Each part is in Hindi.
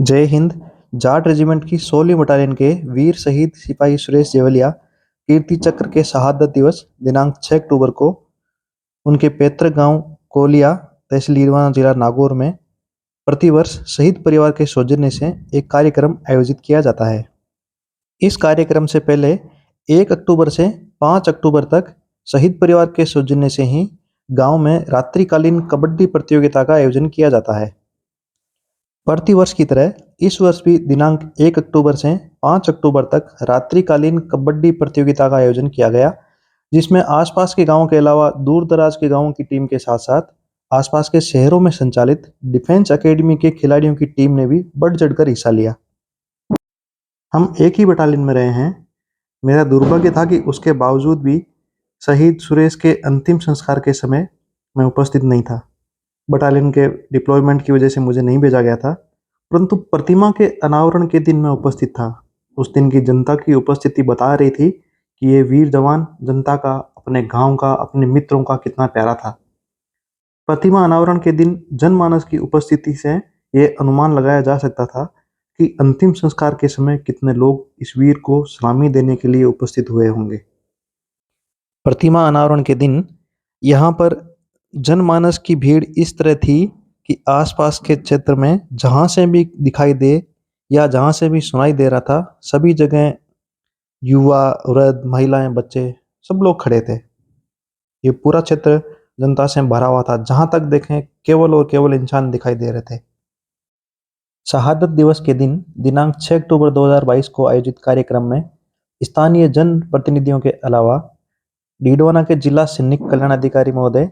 जय हिंद। जाट रेजिमेंट की 16वीं बटालियन के वीर शहीद सिपाही सुरेश जेवलिया कीर्ति चक्र के शहादत दिवस दिनांक 6 अक्टूबर को उनके पैतृक गांव कोलिया, तहसील ईरवाना, जिला नागौर में प्रतिवर्ष शहीद परिवार के सौजन्य से एक कार्यक्रम आयोजित किया जाता है। इस कार्यक्रम से पहले 1 अक्टूबर से 5 अक्टूबर तक शहीद परिवार के सौजन्य से ही गांव में रात्रिकालीन कबड्डी प्रतियोगिता का आयोजन किया जाता है। प्रतिवर्ष की तरह इस वर्ष भी दिनांक 1 अक्टूबर से 5 अक्टूबर तक रात्रिकालीन कबड्डी प्रतियोगिता का आयोजन किया गया, जिसमें आसपास के गांवों के अलावा दूर दराज के गांवों की टीम के साथ साथ आसपास के शहरों में संचालित डिफेंस एकेडमी के खिलाड़ियों की टीम ने भी बढ़ चढ़कर हिस्सा लिया। हम एक ही बटालियन में रहे हैं। मेरा दुर्भाग्य था कि उसके बावजूद भी शहीद सुरेश के अंतिम संस्कार के समय मैं उपस्थित नहीं था। बटालियन के डिप्लॉयमेंट की वजह से मुझे नहीं भेजा गया था, परंतु प्रतिमा के अनावरण के दिन मैं उपस्थित था। उस दिन की जनता की उपस्थिति बता रही थी कि ये वीर जवान जनता का, अपने गांव का, अपने मित्रों का कितना प्यारा था। प्रतिमा अनावरण के दिन जनमानस की उपस्थिति से ये अनुमान लगाया जा सकता था कि अंतिम संस्कार के समय कितने लोग इस वीर को सलामी देने के लिए उपस्थित हुए होंगे। प्रतिमा अनावरण के दिन यहाँ पर जनमानस की भीड़ इस तरह थी कि आसपास के क्षेत्र में जहाँ से भी दिखाई दे या जहाँ से भी सुनाई दे रहा था, सभी जगह युवा, वृद्ध, महिलाएं, बच्चे सब लोग खड़े थे। ये पूरा क्षेत्र जनता से भरा हुआ था। जहाँ तक देखें केवल और केवल इंसान दिखाई दे रहे थे। शहादत दिवस के दिन दिनांक 6 अक्टूबर 2022 को आयोजित कार्यक्रम में स्थानीय जन प्रतिनिधियों के अलावा डीडवाना के जिला सैनिक कल्याण अधिकारी महोदय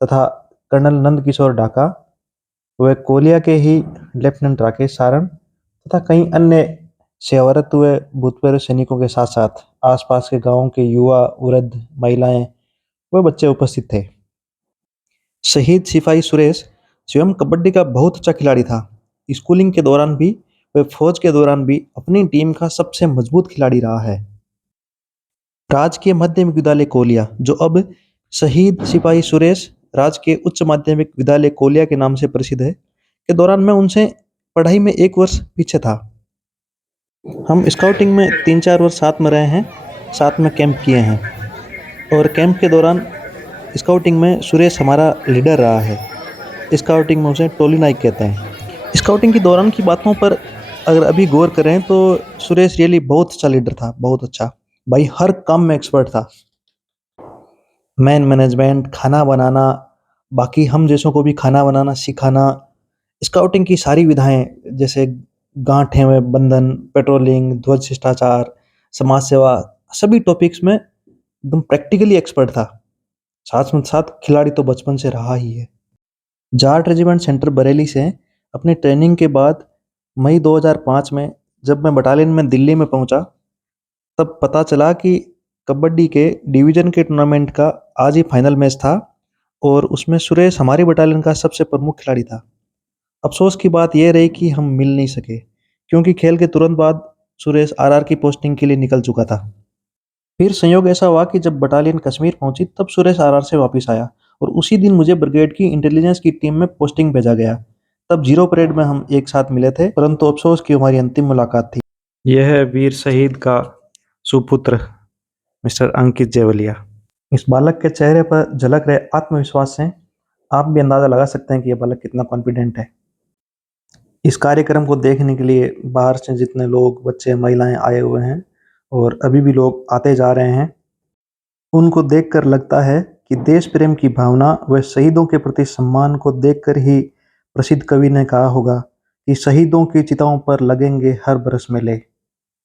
तथा कर्नल नंद किशोर ढाका व कोलिया के ही लेफ्टिनेंट राकेश सारण तथा कई अन्य सेवारत हुए भूतपूर्व सैनिकों के साथ साथ आसपास के गांवों के युवा, वृद्ध, महिलाएं व बच्चे उपस्थित थे। शहीद सिपाही सुरेश स्वयं कबड्डी का बहुत अच्छा खिलाड़ी था। स्कूलिंग के दौरान भी व फौज के दौरान भी अपनी टीम का सबसे मजबूत खिलाड़ी रहा है। राजकीय माध्यमिक विद्यालय कोलिया, जो अब शहीद सिपाही सुरेश राजकीय उच्च माध्यमिक विद्यालय कोलिया के नाम से प्रसिद्ध है, के दौरान मैं उनसे पढ़ाई में 1 वर्ष पीछे था। हम स्काउटिंग में 3-4 वर्ष साथ में रहे हैं, साथ में कैंप किए हैं और कैंप के दौरान स्काउटिंग में सुरेश हमारा लीडर रहा है। स्काउटिंग में उसे टोली नाइक कहते हैं। स्काउटिंग के दौरान की बातों पर अगर अभी गौर करें तो सुरेश रियली बहुत अच्छा लीडर था, बहुत अच्छा। भाई हर काम में एक्सपर्ट था। मैन मैनेजमेंट, खाना बनाना, बाकी हम जैसों को भी खाना बनाना सिखाना, स्काउटिंग की सारी विधाएं जैसे गांठें व बंधन, पेट्रोलिंग, ध्वज शिष्टाचार, समाज सेवा, सभी टॉपिक्स में एकदम प्रैक्टिकली एक्सपर्ट था। साथ में साथ खिलाड़ी तो बचपन से रहा ही है। जाट रेजिमेंट सेंटर बरेली से अपनी ट्रेनिंग के बाद मई 2005 में जब मैं बटालियन में दिल्ली में पहुंचा, तब पता चला कि कबड्डी के डिवीजन के टूर्नामेंट का आज ही फाइनल मैच था और उसमें सुरेश हमारी बटालियन का सबसे प्रमुख खिलाड़ी था। अफसोस की बात यह रही कि हम मिल नहीं सके, क्योंकि खेल के तुरंत बाद सुरेश आरआर की पोस्टिंग के लिए निकल चुका था। फिर संयोग ऐसा हुआ कि जब बटालियन कश्मीर पहुंची तब सुरेश आरआर से वापस आया और उसी दिन मुझे ब्रिगेड की इंटेलिजेंस की टीम में पोस्टिंग भेजा गया। तब जीरो परेड में हम एक साथ मिले थे, परंतु अफसोस की हमारी अंतिम मुलाकात थी। यह है वीर शहीद का सुपुत्र मिस्टर अंकित जेवलिया। इस बालक के चेहरे पर झलक रहे आत्मविश्वास से आप भी अंदाजा लगा सकते हैं कि यह बालक कितना कॉन्फिडेंट है। इस कार्यक्रम को देखने के लिए बाहर से जितने लोग, बच्चे, महिलाएं आए हुए हैं और अभी भी लोग आते जा रहे हैं, उनको देखकर लगता है कि देश प्रेम की भावना व शहीदों के प्रति सम्मान को देखकर ही प्रसिद्ध कवि ने कहा होगा कि शहीदों की चिताओं पर लगेंगे हर बरस मेले,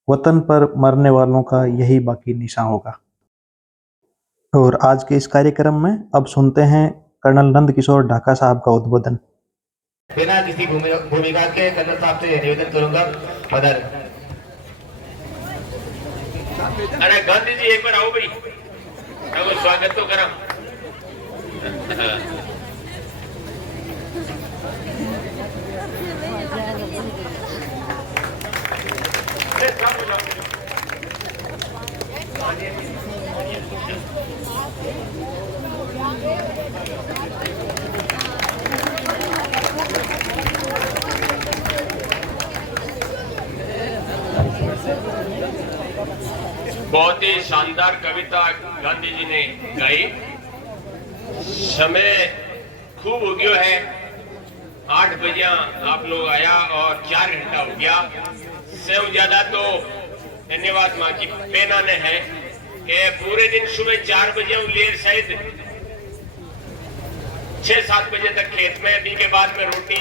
वतन पर मरने वालों का यही बाकी निशान होगा। और आज के इस कार्यक्रम में अब सुनते हैं कर्नल नंद किशोर ढाका साहब का उद्बोधन। बिना किसी भूमिका के कर्नल साहब से निवेदन करूंगा, मदर। अरे गांधी जी एक बार आओ भाई, आपको स्वागत तो करा। बहुत ही शानदार कविता गांधी जी ने गाई। समय खूब हो गयो है, 8 बजे आप लोग आया और 4 घंटा हो गया। से ज्यादा तो धन्यवाद माँ की पेना ने है कि पूरे दिन सुबह 4 बजे लेर शायद 6-7 बजे तक खेत में, दी के बाद में रोटी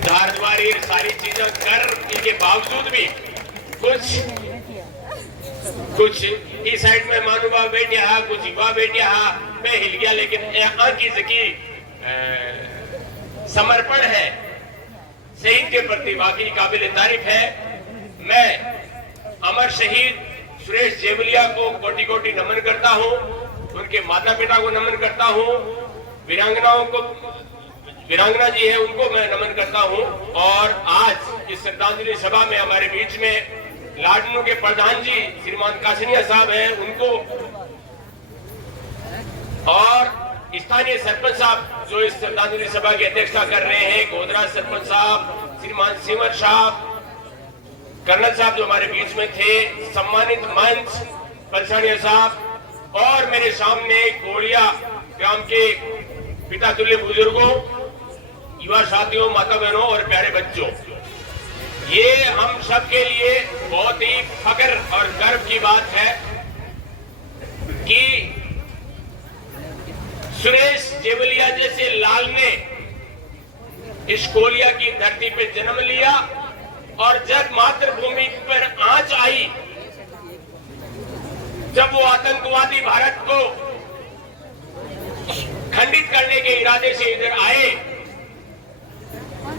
दार द्वारी सारी चीजें कर, इनके बावजूद भी कुछ इस साइड में मानुबा बैठा, कुछ युवा बैठा, मैं हिल गया। लेकिन आंकी जकी समर्पण है शहीद के प्रति वाकई काबिल तारीफ है। मैं अमर शहीद सुरेश जेवलिया को कोटि कोटि नमन करता हूं, उनके माता पिता को नमन करता हूं, वीरांगना जी है उनको मैं नमन करता हूं। और आज इस श्रद्धांजलि सभा में हमारे बीच में लाडनू के प्रधान जी श्रीमान कासनिया साहब हैं, उनको और स्थानीय सरपंच साहब जो इस श्रद्धांजलि सभा की अध्यक्षता कर रहे हैं, गोदरा सरपंच साहब, श्रीमान सिमर साहब, कर्नल साहब जो हमारे बीच में थे, सम्मानित मंच पंचानिया साहब और मेरे सामने कोलिया ग्राम के पिता तुल्य बुजुर्गों, युवा साथियों, माता बहनों और प्यारे बच्चों, ये हम सब के लिए बहुत ही फख्र और गर्व की बात है कि सुरेश जेवलिया जैसे लाल ने इस कोलिया की धरती पे जन्म लिया और जब मातृभूमि पर आंच आई, जब वो आतंकवादी भारत को खंडित करने के इरादे से इधर आए,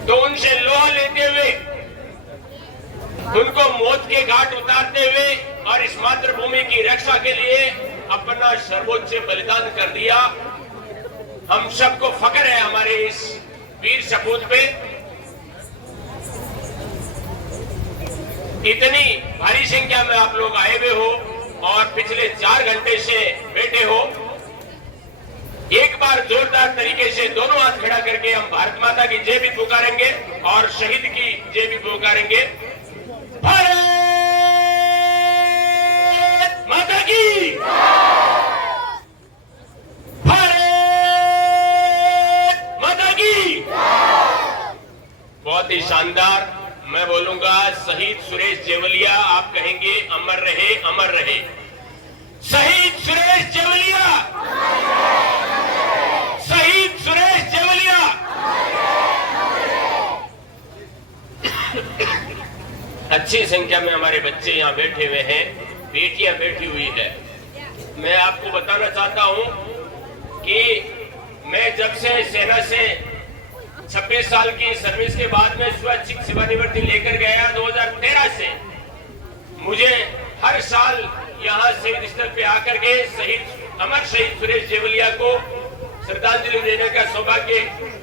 तो उनसे लोहा लेते हुए, उनको मौत के घाट उतारते हुए और इस मातृभूमि की रक्षा के लिए अपना सर्वोच्च बलिदान कर दिया। हम सबको फख्र है हमारे इस वीर सपूत पे। इतनी भारी संख्या में आप लोग आए हुए हो और पिछले 4 घंटे से बैठे हो। एक बार जोरदार तरीके से दोनों हाथ खड़ा करके हम भारत माता की जय भी पुकारेंगे और शहीद की जय भी पुकारेंगे। भारत माता की, भारत माता की। बहुत ही शानदार। मैं बोलूंगा शहीद सुरेश जेवलिया, आप कहेंगे अमर रहे, अमर रहे। शहीद सुरेश जेवलिया, शहीद सुरेश जेवलिया। अच्छी संख्या में हमारे बच्चे यहाँ बैठे हुए हैं, बेटियां बैठी हुई है। मैं आपको बताना चाहता हूं कि मैं जब से सेना से 26 साल की सर्विस के बाद में स्वैच्छिक सेवानिवृत्ति लेकर गया 2013 से, मुझे हर साल यहाँ शहीद स्थल पे आकर के अमर शहीद सुरेश जेवलिया को श्रद्धांजलि देने का सौभाग्य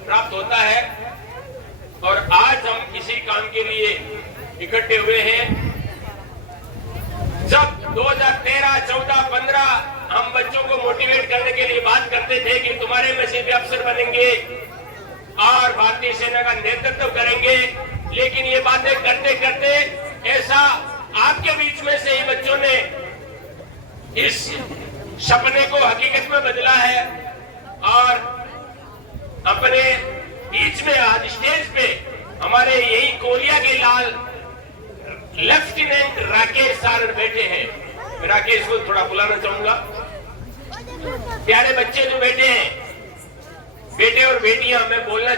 प्राप्त होता है। और आज हम इसी काम के लिए इकट्ठे हुए हैं। जब 2013, 14, 15 हम बच्चों को मोटिवेट करने के लिए बात करते थे कि तुम्हारे में से भी अफसर बनेंगे और भारतीय सेना का नेतृत्व करेंगे, लेकिन ये बातें करते करते ऐसा आपके बीच में से ही बच्चों ने इस सपने को हकीकत में बदला है और अपने बीच में आज स्टेज पे हमारे यही कोलिया के लाल लेफ्टिनेंट राकेश सारण बैठे हैं। मैं राकेश को थोड़ा बुलाना चाहूंगा। प्यारे बच्चे जो बैठे हैं, बेटे और बेटियां, मैं पूछना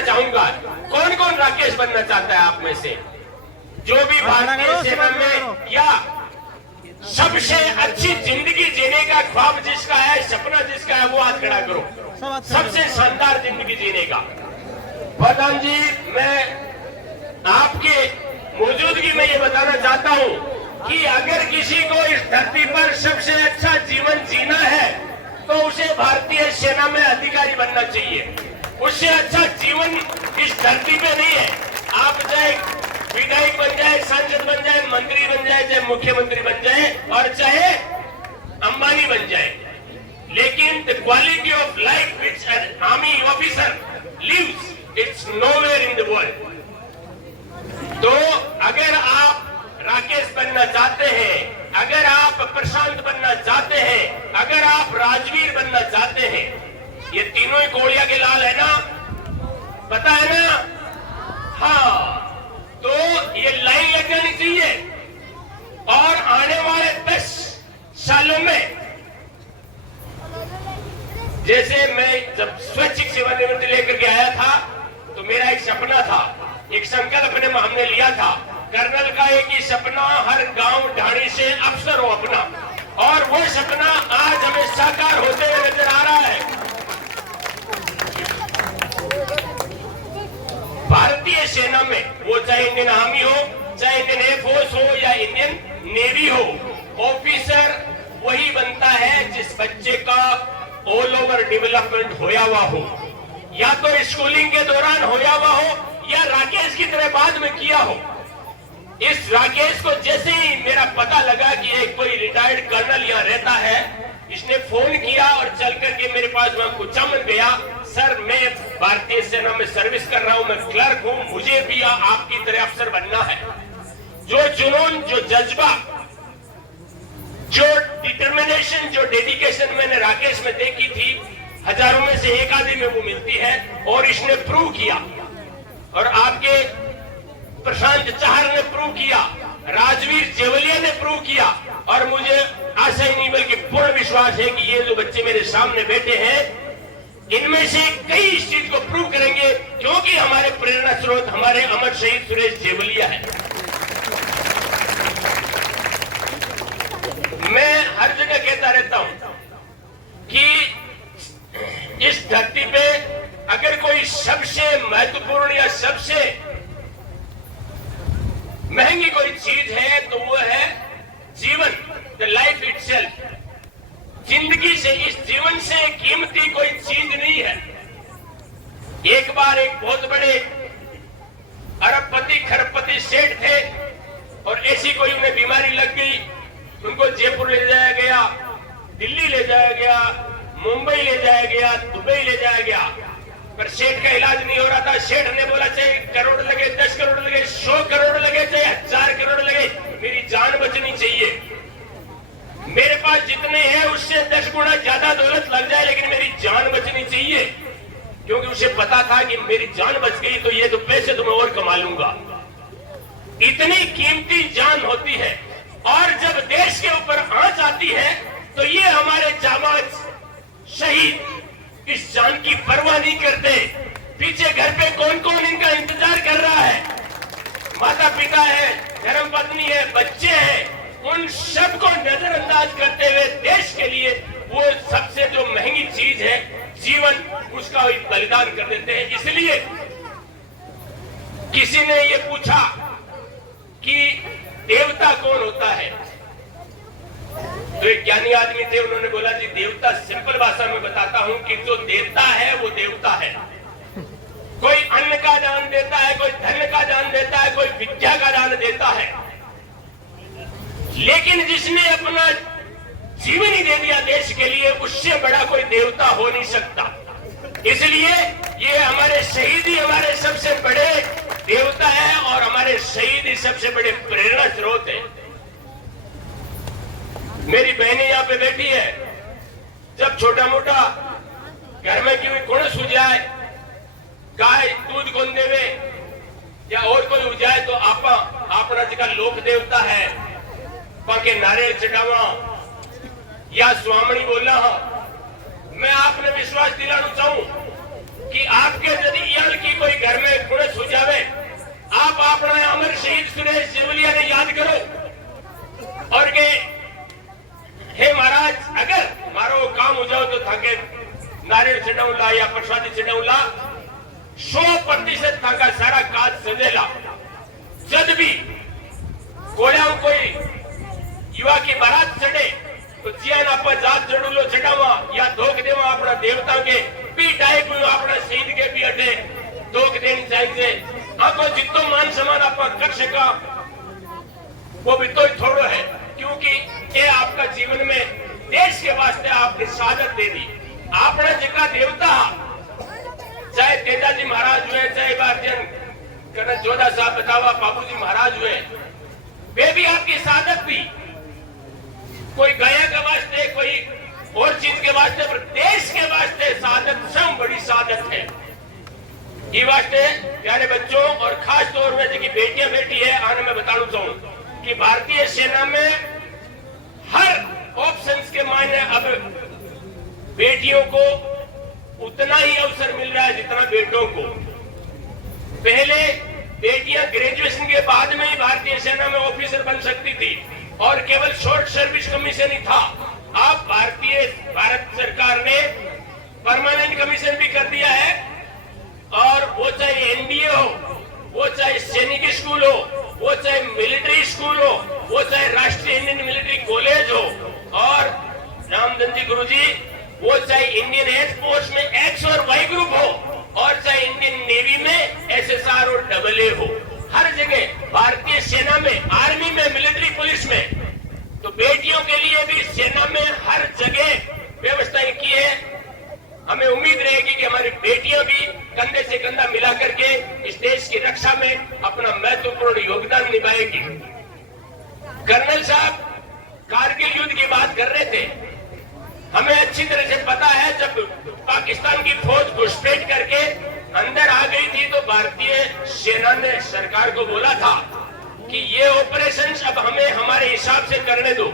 चाहूंगा, कौन कौन राकेश बनना चाहता है आप में से? जो भी भारतीय सेना में या सबसे अच्छी जिंदगी जीने का ख्वाब जिसका है, सपना जिसका है, वो हाथ खड़ा करो। सबसे शानदार जिंदगी जीने का। प्रधान जी, मैं आपके मौजूदगी में ये बताना चाहता हूं कि अगर किसी को इस धरती पर सबसे अच्छा जीवन जीना है तो उसे भारतीय सेना में अधिकारी बनना चाहिए। उससे अच्छा जीवन इस धरती पे नहीं है। आप चाहे विधायक बन जाए, सांसद बन जाए, मंत्री बन जाए, चाहे मुख्यमंत्री बन जाए और चाहे अंबानी बन जाए, लेकिन the quality of life which an army officer lives, it's nowhere in the world. तो अगर आप राकेश बनना चाहते हैं अगर आप प्रशांत बनना चाहते हैं, अगर आप राजवीर बनना चाहते हैं, ये तीनों ही कोड़िया के लाल है ना, पता है ना? हाँ, तो ये लाइन लग जानी चाहिए और आने वाले 10 सालों में, जैसे मैं जब स्वैच्छिक सेवानिवृत्ति लेकर के आया था तो मेरा एक सपना था, एक संकल्प हमने लिया था, कर्नल का एक ही सपना, हर गांव ढाणी से अफसर हो अपना, और वो सपना आज हमें साकार होते हुए नजर आ रहा है। भारतीय सेना में, वो चाहे इंडियन आर्मी हो, चाहे इंडियन एयरफोर्स हो या इंडियन नेवी हो, ऑफिसर वही बनता है जिस बच्चे का ऑल ओवर डेवलपमेंट होया हुआ हो, या तो स्कूलिंग के दौरान होया हुआ हो या राकेश की तरह बाद में किया हो। इस राकेश को जैसे ही मेरा पता लगा कि एक कोई रिटायर्ड कर्नल यहाँ रहता है, इसने फोन किया और चल करके मेरे पास वहां कुचामन गया, सर मैं भारतीय सेना में सर्विस कर रहा हूं, मैं क्लर्क हूं, मुझे भी आपकी तरह अफसर बनना है। जो जुनून, जो जज्बा, जो डिटर्मिनेशन, जो डेडिकेशन मैंने राकेश में देखी थी, हजारों में से एक आदमी में वो मिलती है, और इसने प्रूव किया, और आपके प्रशांत चाहर ने प्रूव किया, राजवीर जेवलिया ने प्रूव किया, और मुझे आशा ही नहीं बल्कि पूर्ण विश्वास है कि ये जो बच्चे मेरे सामने बैठे हैं, इनमें से कई इस चीज को प्रूव करेंगे, क्योंकि हमारे प्रेरणा स्रोत हमारे अमर शहीद सुरेश जेवलिया है। मैं हर जगह कहता रहता हूं कि इस धरती पे अगर कोई सबसे महत्वपूर्ण या सबसे महंगी कोई चीज है तो वो है जीवन, द लाइफ इटसेल्फ। जिंदगी से, इस जीवन से कीमती कोई चीज नहीं है। एक बार एक बहुत बड़े अरबपति खरबपति सेठ थे, और ऐसी कोई उन्हें बीमारी लग गई, उनको जयपुर ले जाया गया, दिल्ली ले जाया गया, मुंबई ले जाया गया, दुबई ले जाया गया, पर सेठ का इलाज नहीं हो रहा था। सेठ ने बोला चाहे करोड़ लगे, 10 करोड़ लगे, 100 करोड़ लगे, चाहे 1000 करोड़ लगे, मेरी जान बचनी चाहिए। मेरे पास जितने हैं उससे 10 गुना ज्यादा दौलत लग जाए, लेकिन मेरी जान बचनी चाहिए, क्योंकि उसे पता था कि मेरी जान बच गई तो ये तो पैसे तो मैं और कमा लूंगा। इतनी कीमती जान होती है, और जब देश के ऊपर आंच आती है तो ये हमारे जाबाज शहीद इस जान की परवाह नहीं करते। पीछे घर पे कौन कौन इनका इंतजार कर रहा है, माता पिता है, धर्मपत्नी है, बच्चे हैं, उन सबको नजरअंदाज करते हुए देश के लिए वो सबसे जो महंगी चीज है जीवन, उसका बलिदान कर देते हैं। इसलिए किसी ने ये पूछा कि देवता कौन होता है, तो एक ज्ञानी आदमी थे, उन्होंने बोला जी देवता सिंपल भाषा में बताता हूं कि जो देवता है वो देवता है। कोई अन्न का दान देता है, कोई धन का दान देता है, कोई विद्या का दान देता है, लेकिन जिसने अपना जीवन ही दे दिया देश के लिए, उससे बड़ा कोई देवता हो नहीं सकता। इसलिए ये हमारे शहीद ही हमारे सबसे बड़े देवता है, और हमारे शहीद ही सबसे बड़े प्रेरणा स्रोत है। मेरी बहनें यहाँ पे बैठी है, जब छोटा मोटा घर में क्यों कौन सो जाए, गाय दूध कौन देवे या और कोई हो जाए, तो आपा अपना जगह लोक देवता है, बाकी नारियल चढ़ावा या स्वामणी बोला। मैं आपने विश्वास दिलाना चाहूं कि आपके यदि यहाँ की कोई घर में खुणस हो जावे, आप अपना अमर शहीद सुरेश जेवलिया ने याद करो और के हे महाराज, अगर मारो काम हो जाओ तो थाके नारियल चढ़ाऊला या प्रसादी चढ़ाऊला, 100% थाका सारा काज सजेला। जब भी कोई युवा की बारात चढ़े तो जियान आप जात चढ़ूलो चढ़ावा या धोख देवा अपना देवता के भी टाइप अपना शहीद के भी अटे धोख देनी चाहिए। आपको जितो मान सम्मान आप कर सका वो भी तो थोड़ो है, क्योंकि ये आपका जीवन में देश के वास्ते आपने शहादत दे दी। अपना जिका देवता, चाहे तेजाजी महाराज हुए, चाहे भारतीय करण जोधा साहब बतावा बाबूजी महाराज हुए, वे भी आपकी शहादत दी। कोई गया के वास्ते, कोई और चीज के वास्ते, पर देश के वास्ते शहादत सब बड़ी शहादत है। ये वास्ते प्यारे बच्चों और खास तौर में जो बेटियां बैठी है, आने मैं बताना चाहूं कि भारतीय सेना में हर ऑप्शंस के मायने अब बेटियों को उतना ही अवसर मिल रहा है जितना बेटों को। पहले बेटियां ग्रेजुएशन के बाद में ही भारतीय सेना में ऑफिसर बन सकती थी और केवल शॉर्ट सर्विस कमीशन ही था। अब भारत सरकार ने परमानेंट कमीशन भी कर दिया है, और वो चाहे एनडीए हो, वो चाहे सैनिक स्कूल हो, वो चाहे मिलिट्री स्कूल हो, वो चाहे राष्ट्रीय इंडियन मिलिट्री कॉलेज हो, और रामचंद्र जी गुरुजी वो चाहे इंडियन एयरफोर्स में एक्स और वाई ग्रुप हो, और चाहे इंडियन नेवी में एसएसआर और AA हो, हर जगह भारतीय सेना में, आर्मी में, मिलिट्री पुलिस में, तो बेटियों के लिए भी सेना में हर जगह व्यवस्थाएं की है। हमें उम्मीद रहेगी कि हमारी बेटियां भी कंधे से कंधा मिला करके इस देश की रक्षा में अपना महत्वपूर्ण योगदान निभाएगी। कर्नल साहब कारगिल युद्ध की बात कर रहे थे। हमें अच्छी तरह से पता है, जब पाकिस्तान की फौज घुसपैठ करके अंदर आ गई थी तो भारतीय सेना ने सरकार को बोला था कि ये ऑपरेशंस अब हमें हमारे हिसाब से करने दो।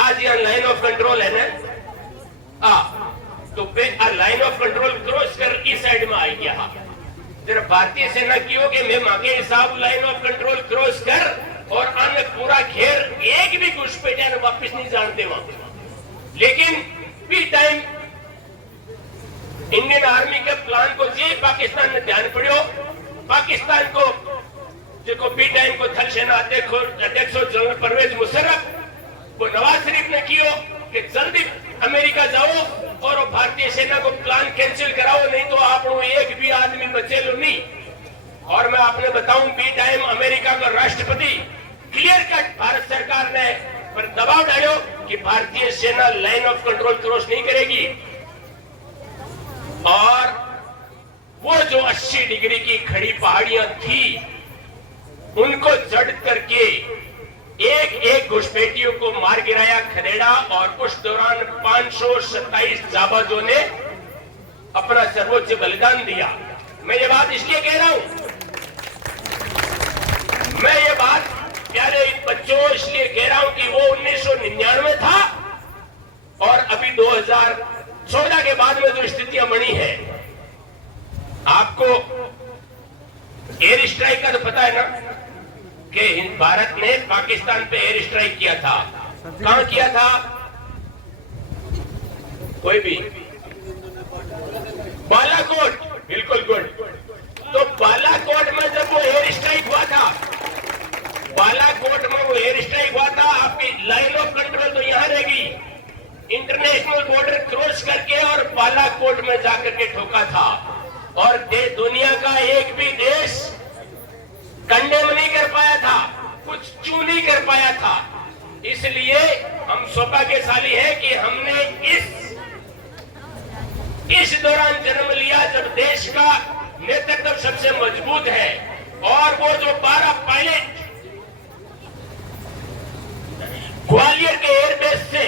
आज यहाँ लाइन ऑफ कंट्रोल है ना, तो लाइन ऑफ कंट्रोल क्रॉस कर इस साइड में आई गया। जरा भारतीय सेना की हो कि मैं मांगे हिसाब लाइन ऑफ कंट्रोल क्रॉस कर और अन्य पूरा घेर, एक भी घुसपैठिया वापिस नहीं जानते वहां। लेकिन बी टाइम इंडियन आर्मी के प्लान को जी पाकिस्तान में ध्यान पड़ो, पाकिस्तान को जो बी टाइम को थल सेना अध्यक्ष जनरल परवेज मुशर्रफ वो नवाज शरीफ ने कियो कि जल्दी अमेरिका जाओ और भारतीय सेना को प्लान कैंसिल कराओ, नहीं तो आप एक भी आदमी बचे लो नहीं। और मैं आपने बताऊं, बी टाइम अमेरिका का राष्ट्रपति क्लियर कट भारत सरकार ने पर दबाव डालो कि भारतीय सेना लाइन ऑफ कंट्रोल क्रॉस नहीं करेगी। और वो जो 80 डिग्री की खड़ी पहाड़ियां थी उनको जड़ करके एक घुसपैठियों को मार गिराया खदेड़ा, और उस दौरान 527 जाबाजों ने अपना सर्वोच्च बलिदान दिया। मैं ये बात इसलिए कह रहा हूं, मैं ये बात प्यारे बच्चों इसलिए कह रहा हूं कि वो 1999 था और अभी 2014 के बाद में जो स्थितियां बनी है। आपको एयर स्ट्राइक का तो पता है ना कि भारत ने पाकिस्तान पे एयर स्ट्राइक किया था। कहां किया था? कोई भी? बालाकोट, बिल्कुल गुड। तो बालाकोट में जब वो एयर स्ट्राइक हुआ था, बालाकोट में वो एयर स्ट्राइक हुआ था, आपकी लाइन ऑफ कंट्रोल तो यहां रहेगी, इंटरनेशनल बॉर्डर क्रॉस करके और बालाकोट में जाकर के ठोका था। और दुनिया का एक भी देश कंडेम नहीं कर पाया था, कुछ चू नहीं कर पाया था। इसलिए हम सौभाग्यशाली है कि हमने इस दौरान जन्म लिया जब देश का नेतृत्व सबसे मजबूत है। और वो जो 12 पायलट ग्वालियर के एयरबेस से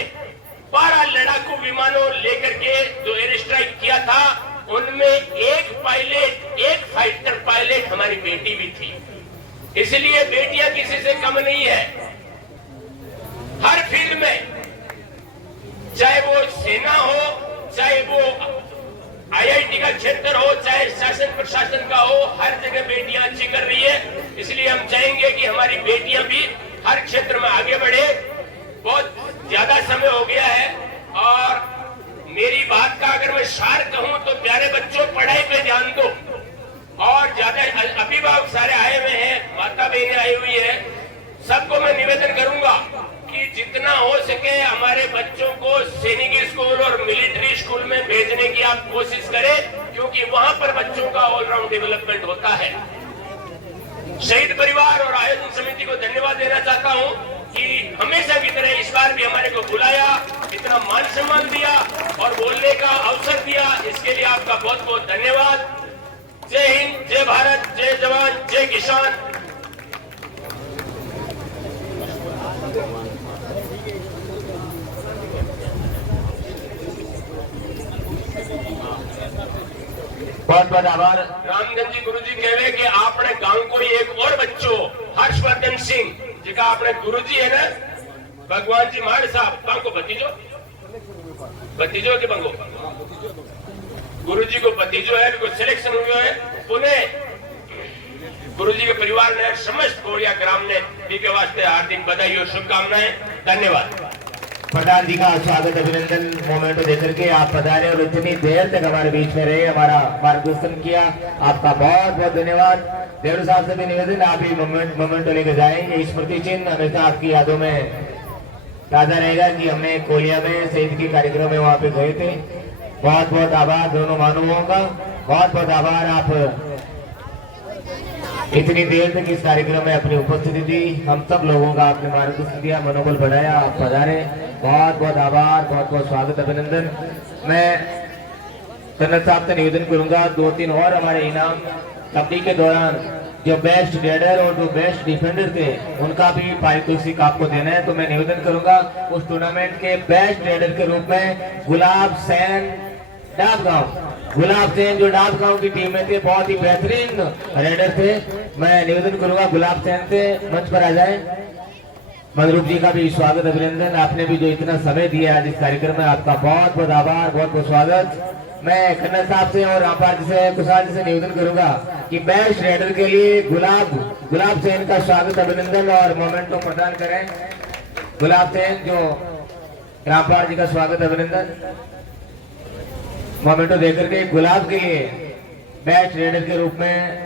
12 लड़ाकू विमानों लेकर के जो एयर स्ट्राइक किया था, उनमें एक पायलट, एक फाइटर पायलट हमारी बेटी भी थी। इसलिए बेटियां किसी से कम नहीं है। हर फील्ड में, चाहे वो सेना हो, चाहे वो IIT का क्षेत्र हो, चाहे शासन प्रशासन का हो, हर जगह बेटियां अच्छी कर रही है। इसलिए हम चाहेंगे कि हमारी बेटियां भी हर क्षेत्र में आगे बढ़े। बहुत ज्यादा समय हो गया है और मेरी बात का अगर मैं सार कहूं तो प्यारे बच्चों, पढ़ाई पे ध्यान दो। और ज्यादा अभिभावक सारे आए हुए हैं, माता बहनें आई हुई है, सबको मैं निवेदन करूंगा कि जितना हो सके हमारे बच्चों को सैनिक स्कूल और मिलिट्री स्कूल में भेजने की आप कोशिश करें, क्योंकि वहां पर बच्चों का ऑलराउंड डेवलपमेंट होता है। शहीद परिवार और आयोजन समिति को धन्यवाद देना चाहता हूं कि हमेशा की तरह इस बार भी हमारे को बुलाया, इतना मान सम्मान दिया और बोलने का अवसर दिया। इसके लिए आपका बहुत बहुत धन्यवाद। जय हिंद, जय भारत, जय जवान, जय किसान। बहुत बहुत आभार। रामगंज जी गुरु जी कहवे कि आपने गांव को एक और बच्चो हर्षवर्धन सिंह जिका अपने गुरु जी है ना भगवान जी माड़ साहब बांको भतीजो के बंगो गुरु जी को भतीजो है को सिलेक्शन हुआ है पुणे गुरु जी के परिवार ने समस्त कोरिया ग्राम ने के वास्ते हार्दिक बधाई और शुभकामनाएं। धन्यवाद। प्रधान जी का स्वागत अभिनंदन मोमेंट देकर के आप पधारे और इतनी देर तक हमारे बीच में रहे, हमारा मार्गदर्शन किया, आपका बहुत बहुत धन्यवाद। देवरू साहब से भी निवेदन आप ही मोमेंट लेकर जाएंगे। स्मृति चिन्ह हमेशा आपकी यादों में ताजा रहेगा कि हमने कोलिया में शहीद के कार्यक्रम में वहां पे गए थे। बहुत बहुत आभार दोनों महानुभावों का, बहुत बहुत आभार। आप इतनी देर तक इस कार्यक्रम में अपनी उपस्थिति दी, हम सब लोगों का आपने मार्गदर्शन दिया, मनोबल बढ़ाया, आप पधारे, बहुत बहुत आभार, बहुत बहुत स्वागत अभिनंदन। मैं कर्नल साहब से निवेदन करूंगा 2-3 और हमारे इनाम कबड्डी के दौरान जो बेस्ट रेडर और जो बेस्ट डिफेंडर थे उनका भी पारितोषिक आपको देना है। तो मैं निवेदन करूंगा उस टूर्नामेंट के बेस्ट रेडर के रूप में गुलाब सैन डाबगांव, गुलाब सेन जो डाबगांव की टीम में थे, बहुत ही बेहतरीन रेडर थे। मैं निवेदन करूंगा गुलाब सेन से मंच पर आ जाए। मनरूप जी का भी स्वागत अभिनंदन, आपने भी जो इतना समय दिया आज इस कार्यक्रम में, आपका बहुत बहुत आभार, बहुत बहुत स्वागत। मैं कर्नल साहब से और रामपाल जी से, कुशाल जी से निवेदन करूंगा कि बेस्ट रेडर के लिए गुलाब सेन का स्वागत अभिनंदन और मोमेंटो प्रदान करें। गुलाब सेन जो रामपाल जी का स्वागत अभिनंदन मोमेंटो देकर के गुलाब के लिए बेस्ट रेडर के रूप में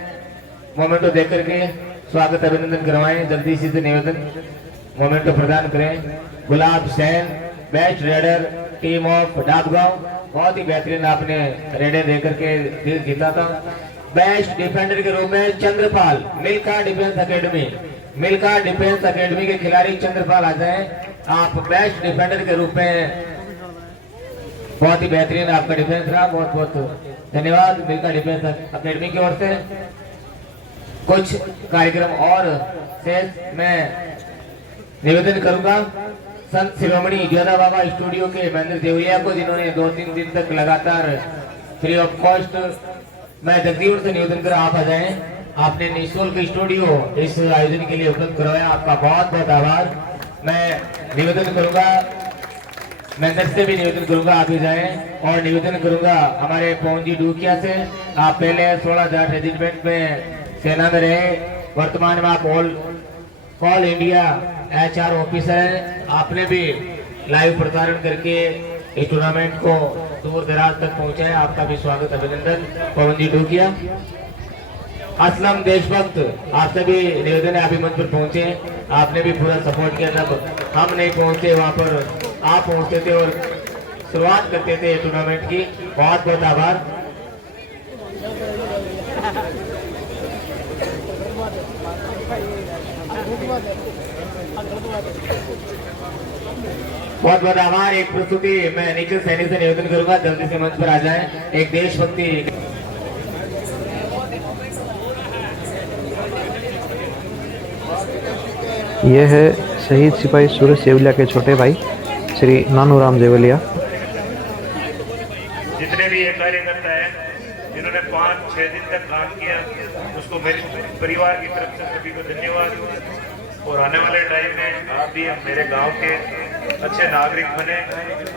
मोमेंटो देकर के स्वागत अभिनंदन करवाएं। जल्दी से निवेदन मोमेंटो प्रदान करें। Gulab Sain best raider team of Dabgaon, बहुत ही बेहतरीन आपने रेडर देकर के दिल जीता था। बेस्ट डिफेंडर के रूप में चंद्रपाल, मिल्खा डिफेंस अकेडमी के खिलाड़ी चंद्रपाल आ जाए। आप बेस्ट डिफेंडर के रूप में, बहुत ही बेहतरीन आपका डिफेंस रहा, बहुत बहुत धन्यवाद मिल्खा डिफेंस अकेडमी की ओर से। कुछ कार्यक्रम और से मैं निवेदन करूंगा संत शिरोमणि ज्योदा बाबा स्टूडियो के महेंद्र देवरिया को, जिन्होंने 2-3 दिन तक लगातार फ्री ऑफ कॉस्ट, मैं जगदीवन से निवेदन कर आप आ जाएं। आपने निःशुल्क स्टूडियो इस आयोजन के लिए उपलब्ध करवाया, आपका बहुत बहुत आभार। मैं निवेदन करूंगा, मैं दर्शक से भी निवेदन करूंगा आप ही जाएं, और निवेदन करूंगा हमारे पवन जी डूकिया से, आप पहले 16,000 रेजिमेंट में सेना में रहे, वर्तमान में आप ऑल इंडिया HR ऑफिसर है। आपने भी लाइव प्रसारण करके इस टूर्नामेंट को दूर दराज तक पहुंचाया, आपका भी स्वागत अभिनंदन पवन जी डूकिया। असलम देशभक्त, आपसे भी निवेदन है आप भी मंच पर पहुंचे, आपने भी पूरा सपोर्ट किया। जब हम नहीं पहुंचे वहां पर आप पहुंचते थे और शुरुआत करते थे टूर्नामेंट की, बहुत बहुत आभार। बहुत बहुत आभार। एक प्रस्तुति मैं निखिल सैनी से निवेदन करूंगा जल्दी से मंच पर आ जाएं। एक देशभक्ति, ये है शहीद सिपाही सुरेश जेवलिया के छोटे भाई श्री नानूराम जेवलिया। जितने भी ये कार्यकर्ता है जिन्होंने 5-6 दिन तक काम किया, उसको मेरे परिवार की तरफ से सभी को धन्यवाद। और आने वाले टाइम में आप भी मेरे गांव के अच्छे नागरिक बने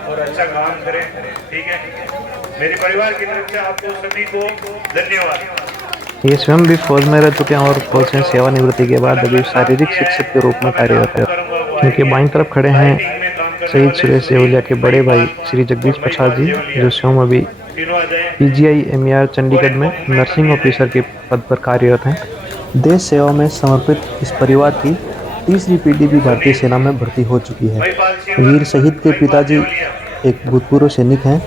और अच्छा काम करें, ठीक है। मेरे परिवार की तरफ से आपको सभी को धन्यवाद। ये स्वयं भी फौज में रह चुके हैं और फौज से सेवानिवृत्ति के बाद अभी शारीरिक शिक्षक के रूप में कार्यरत है। उनके बाईं तरफ खड़े हैं शहीद सुरेश जेवलिया के बड़े भाई श्री जगदीश प्रसाद जी, जो स्वयं अभी PGI MER चंडीगढ़ में नर्सिंग ऑफिसर के पद पर कार्यरत हैं। देश सेवा में समर्पित इस परिवार की तीसरी पीढ़ी भी भारतीय सेना में भर्ती हो चुकी है। वीर शहीद के पिताजी एक भूतपूर्व सैनिक हैं।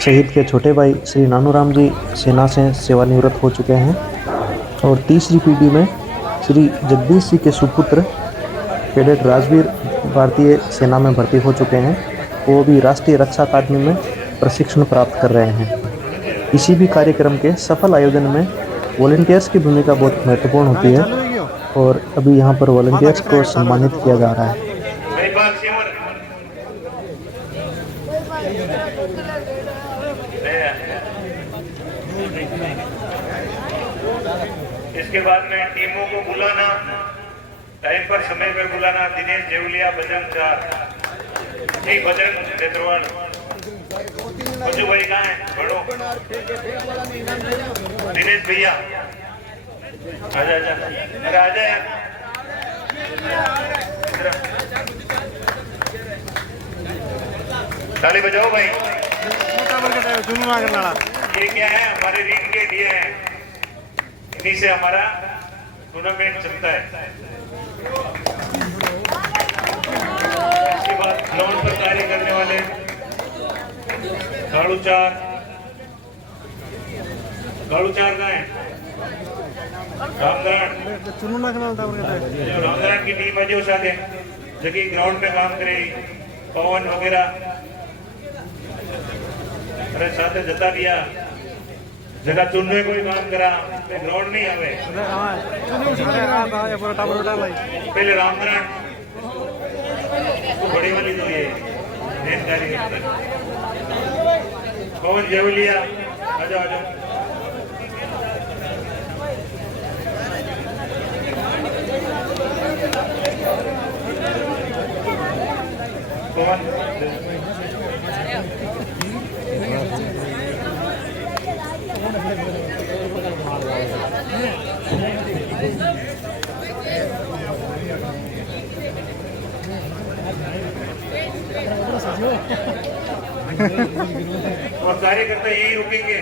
शहीद के छोटे भाई श्री नानूराम जी सेना से सेवानिवृत्त हो चुके हैं और तीसरी पीढ़ी में श्री जगदीश जी के सुपुत्र कैडेट राजवीर भारतीय सेना में भर्ती हो चुके हैं। वो भी राष्ट्रीय रक्षा अकादमी में प्रशिक्षण प्राप्त कर रहे हैं। किसी भी कार्यक्रम के सफल आयोजन में वॉलंटियर्स की भूमिका बहुत महत्वपूर्ण होती है और अभी यहाँ पर वॉलंटियर्स को सम्मानित किया जा रहा है। इसके बाद में टीमों को बुलाना, टाइम पर समय पर बुलाना। दिनेश जेवलिया बजरंग 4, नहीं बजरंग नेत्रवाल। मंजू भाई कहाँ है? बड़ो दिनेश भैया आजा आजा, अरे आजा यार। ताली बजाओ भाई। ये क्या है? हमारे रिंग गेट ये है, इन्हीं से हमारा टूर्नामेंट चलता है। इसके बाद ग्राउंड पर कार्य करने वाले गाड़ू चार का है रामगढ़ की टीम है जो साथ जगह ग्राउंड में काम करेगी। पवन वगैरह अरे साथ जता दिया जगह चुनने कोई काम करा ग्राउंड नहीं हमें पहले रामगढ़ तो बड़ी वाली तो ये जानकारी पवन जेवलिया आजा आजा। पवन और कार्यकर्ता यही रुकेंगे।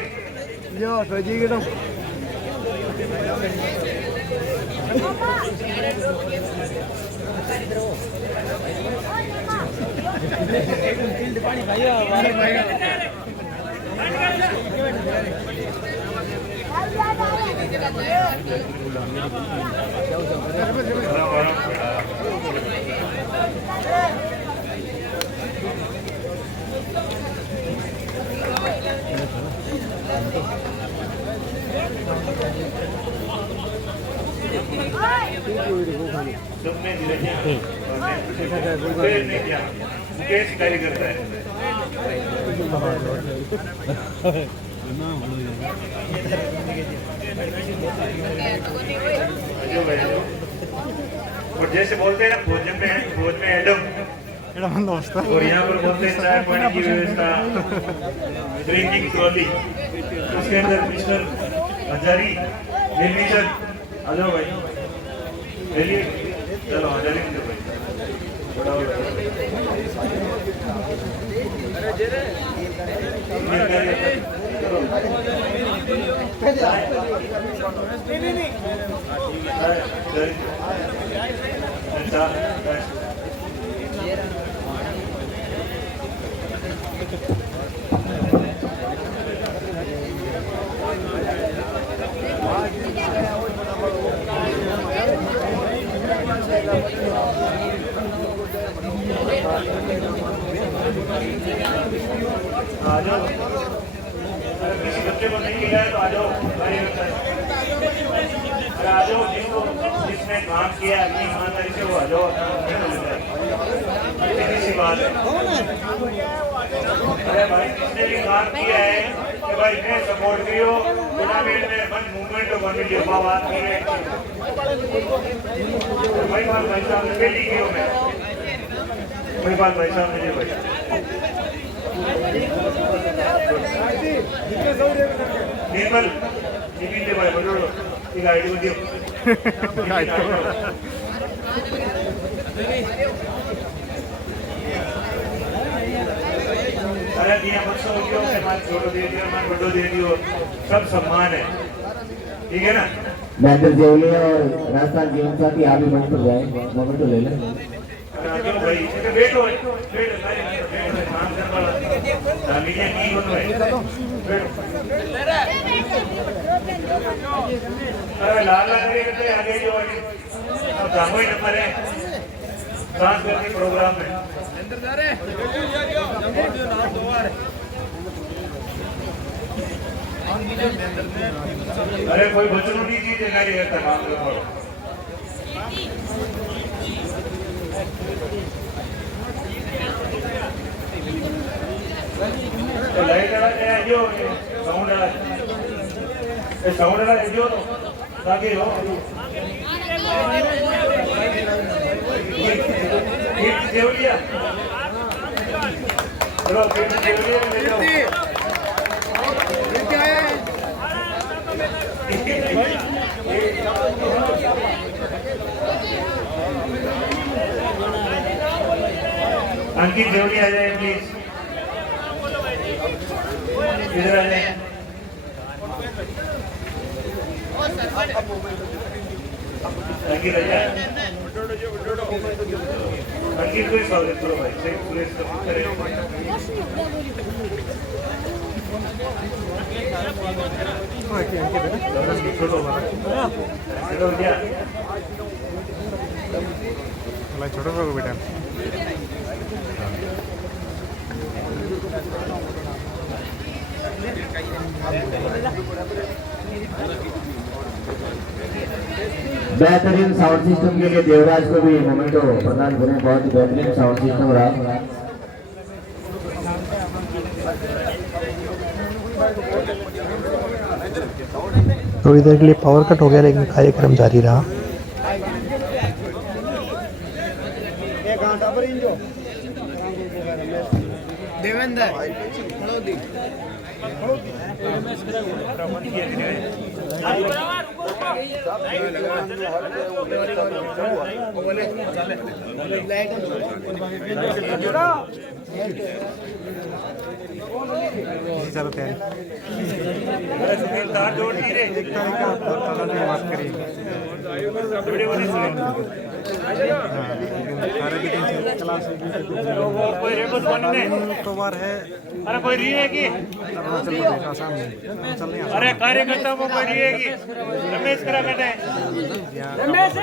मुकेश कार्य करता है। और जैसे बोलते हैं ना भोज में एडम और यहाँ पर बोलते हैं चाय पानी की व्यवस्था, ड्रिंकिंग ट्रॉली, उसके अंदर मिस्टर हजारी निर्मिशन। आ जाओ भाई चलिए, चलो हजारी भाई बड़ा आ जाओ, अगर किसी बच्चे को नहीं मिला है तो आ जाओ, आ जाओ जिसने काम किया अपनी ईमानदारी से वो आ जाओ। सी बात है, अरे भाई जिसने भी काम किया है कि भाई मैं सपोर्ट करियो टूर्नामेंट में वन मूवमेंट और वन वीडियो बात कर रहे हैं भाई साहब ने पहली की मैं कोई बात भाई साहब मुझे भाई निर्मल जीपी भाई बोलो एक आईडी को दियो। अरे दिया बच्चों को मान छोटो दे दियो, मान बड़ो दे दियो, सब सम्मान है, ठीक है ना। महेंद्र जेवलिया और राजस्थान गेम्स साथी आप भी मंच पर जाए, मोमेंट ले लें। क्यों भाई बैठो काम करने वाला मीडिया की बोल रहे अरे लाल करते आगे जो अब जामो ही नंबर है सांस्कृतिक प्रोग्राम में। अरे कोई बच्चों नहीं चीजें नहीं रहता काम करो लाइट वाला जो साउंड वाला जो तो आगे हो कीर्ति देवलिया चलो कीर्ति देवलिया में ले जाओ अंकित देवली आ जाए प्लीज इधर आ जाए अंकित आ जाए अंकित को ही स्वागत करो भाई सही सुरेश को करें छोटो चलो भैया छोटो बेटा बेहतरीन साउंड सिस्टम के लिए देवराज को भी मोमेंटो प्रदान करें। बहुत ही बेहतरीन साउंड सिस्टम रहा। थोड़ी देर के लिए पावर कट हो गया, लेकिन कार्यक्रम जारी रहा। चलो तैयारी तार जोड़ दी रे बात करिए कोई रेबस बनने तो बार है। अरे कोई रही है कि अरुणाचल प्रदेश आसाम में चल नहीं अरे कार्यकर्ता को कोई रही है कि रमेश करा बेटे रमेश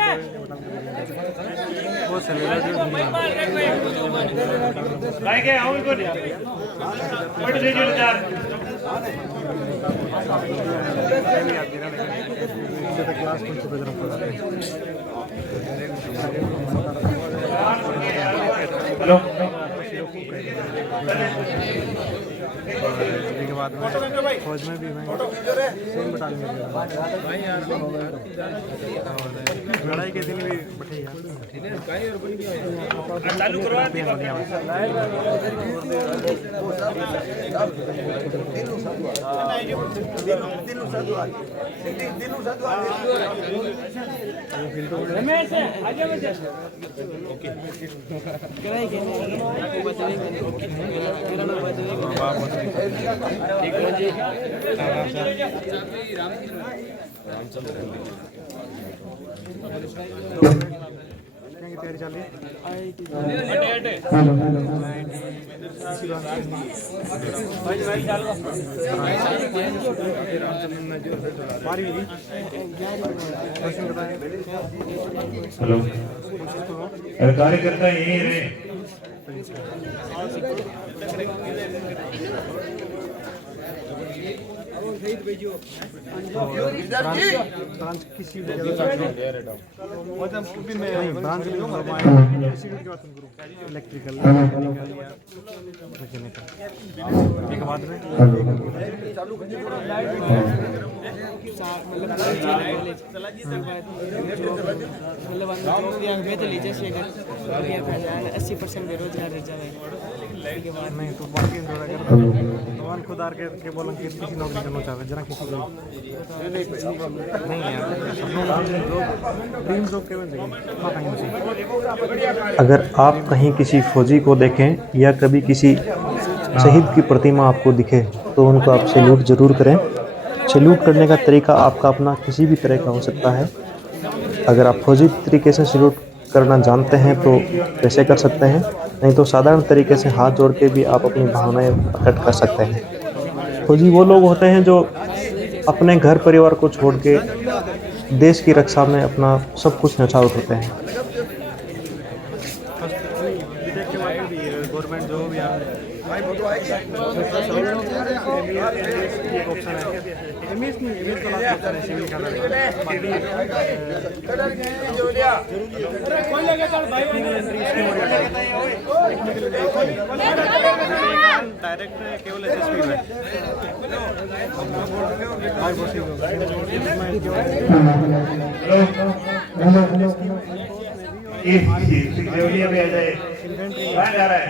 वो सेलिब्रिटी काय के आओ को बड़ दे जो चार क्लास कुछ हेलो के बाद में फौज में भी मैं सेम बटालियन में लड़ाई के दिन भी बैठे चालू करवा दी रमेश आगे बजे ओके कराएंगे ठीक है जी की तैयारी चल रही है। हेलो कार्यकर्ता यही रहे ब्रांच किसी भी ब्रांच इलेक्ट्रिकल मैकेनिकल के बाद में मतलब 80% बेरोजगार रह जाए नहीं तो बाकी भगवान खुद आर के बोलन कि किसी नौकरी करना चाहे जरा किसी को नहीं यार ड्रीम जॉब के में अगर आप कहीं किसी फौजी को देखें या कभी किसी शहीद की प्रतिमा आपको दिखे तो उनको आप सैल्यूट ज़रूर करें। सैल्यूट करने का तरीका आपका अपना किसी भी तरह का हो सकता है। अगर आप फौजी तरीके से सैल्यूट करना जानते हैं तो वैसे कर सकते हैं, नहीं तो साधारण तरीके से हाथ जोड़ के भी आप अपनी भावनाएं प्रकट कर सकते हैं। फौजी वो लोग होते हैं जो अपने घर परिवार को छोड़ के देश की रक्षा में अपना सब कुछ न्यौछावर होते हैं। गवर्नमेंट जॉब या एक ऑप्शन है एमएस नहीं एमएस तो लास्ट होता है सिविल का डायरेक्ट केवल एसएसपी में देवलिया में आ जाए कहाँ जा रहा है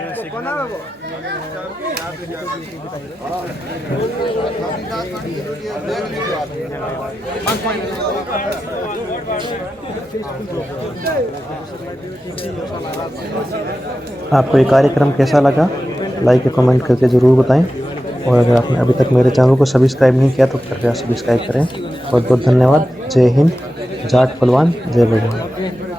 आपको ये कार्यक्रम कैसा लगा लाइक या कमेंट करके ज़रूर बताएं और अगर आपने अभी तक मेरे चैनल को सब्सक्राइब नहीं किया तो कृपया सब्सक्राइब करें। बहुत बहुत धन्यवाद। जय हिंद। जाट पहलवान जय भगवान।